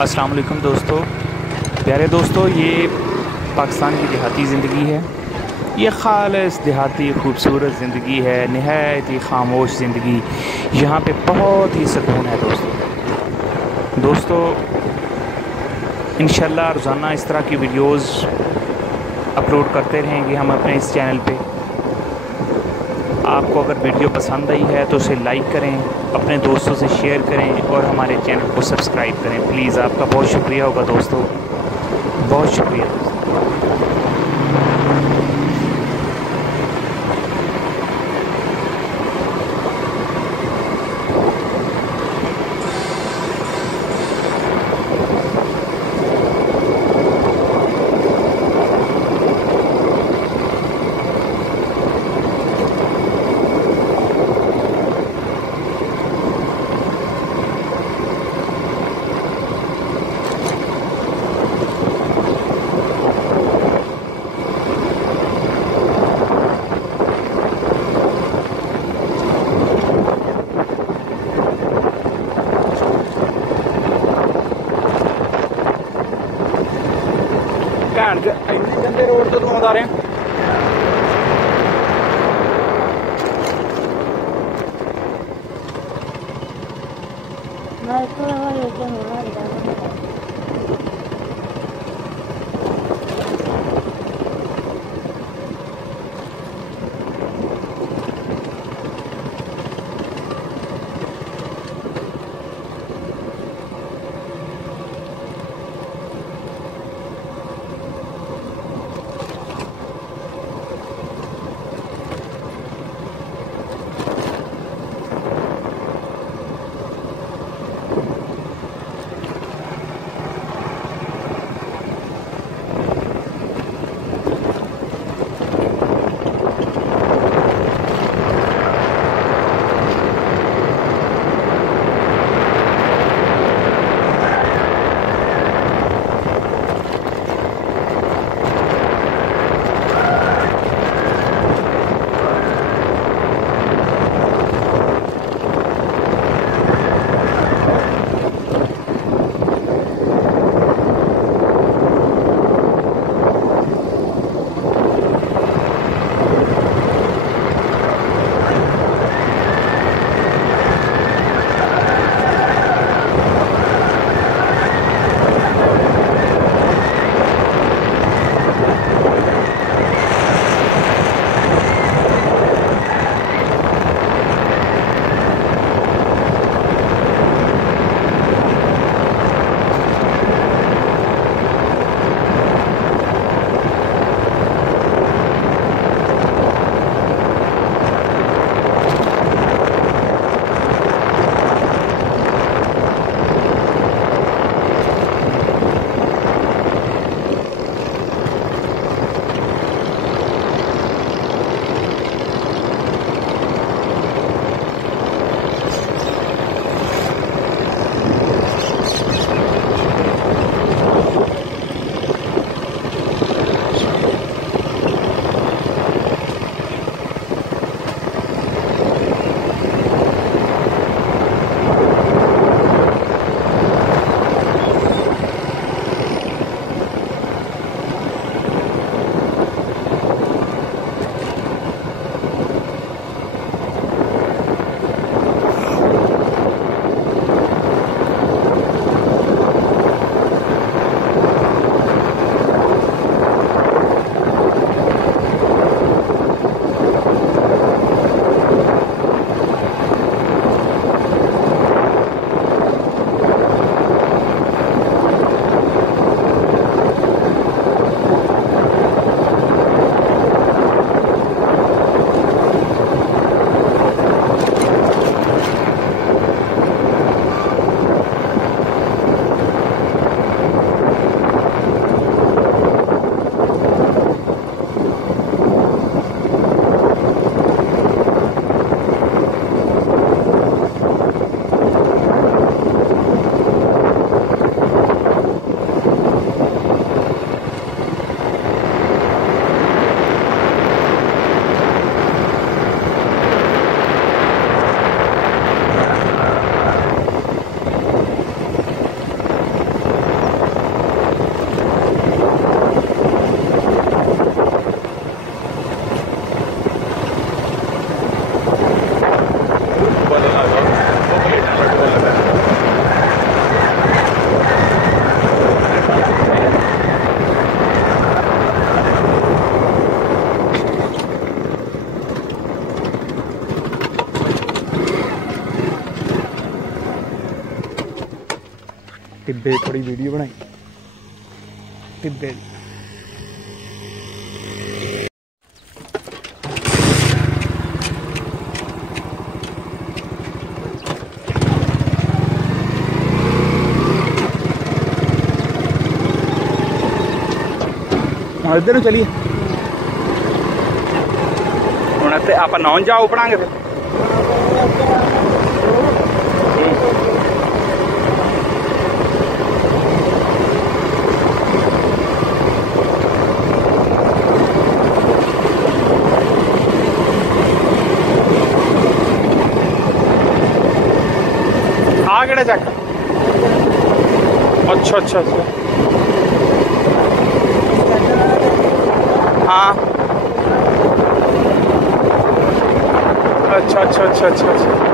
अस्सलाम वालेकुम दोस्तों, प्यारे दोस्तों। ये पाकिस्तान की देहाती ज़िंदगी है। ये ख़ालिस देहाती खूबसूरत ज़िंदगी है, नहायत ही खामोश ज़िंदगी। यहाँ पे बहुत ही सुकून है दोस्तों। इंशाल्लाह रोज़ाना इस तरह की वीडियोस अपलोड करते रहेंगे हम अपने इस चैनल पे। आपको अगर वीडियो पसंद आई है तो उसे लाइक करें, अपने दोस्तों से शेयर करें और हमारे चैनल को सब्सक्राइब करें प्लीज़। आपका बहुत शुक्रिया होगा दोस्तों, बहुत शुक्रिया दोस्तों। गंदे रोड तो आ रहे हैं। टिब्बे थोड़ी वीडियो बनाई टिब्बे इधर ਨੂੰ चलिए ਹੁਣ ਤੇ ਆਪਾਂ ਨੌਨ ਜਾ ਉਪੜਾਂਗੇ ਫਿਰ ਆ ਕਿਹੜਾ ਚੱਕ अच्छा अच्छा अच्छा हाँ अच्छा अच्छा अच्छा अच्छा अच्छा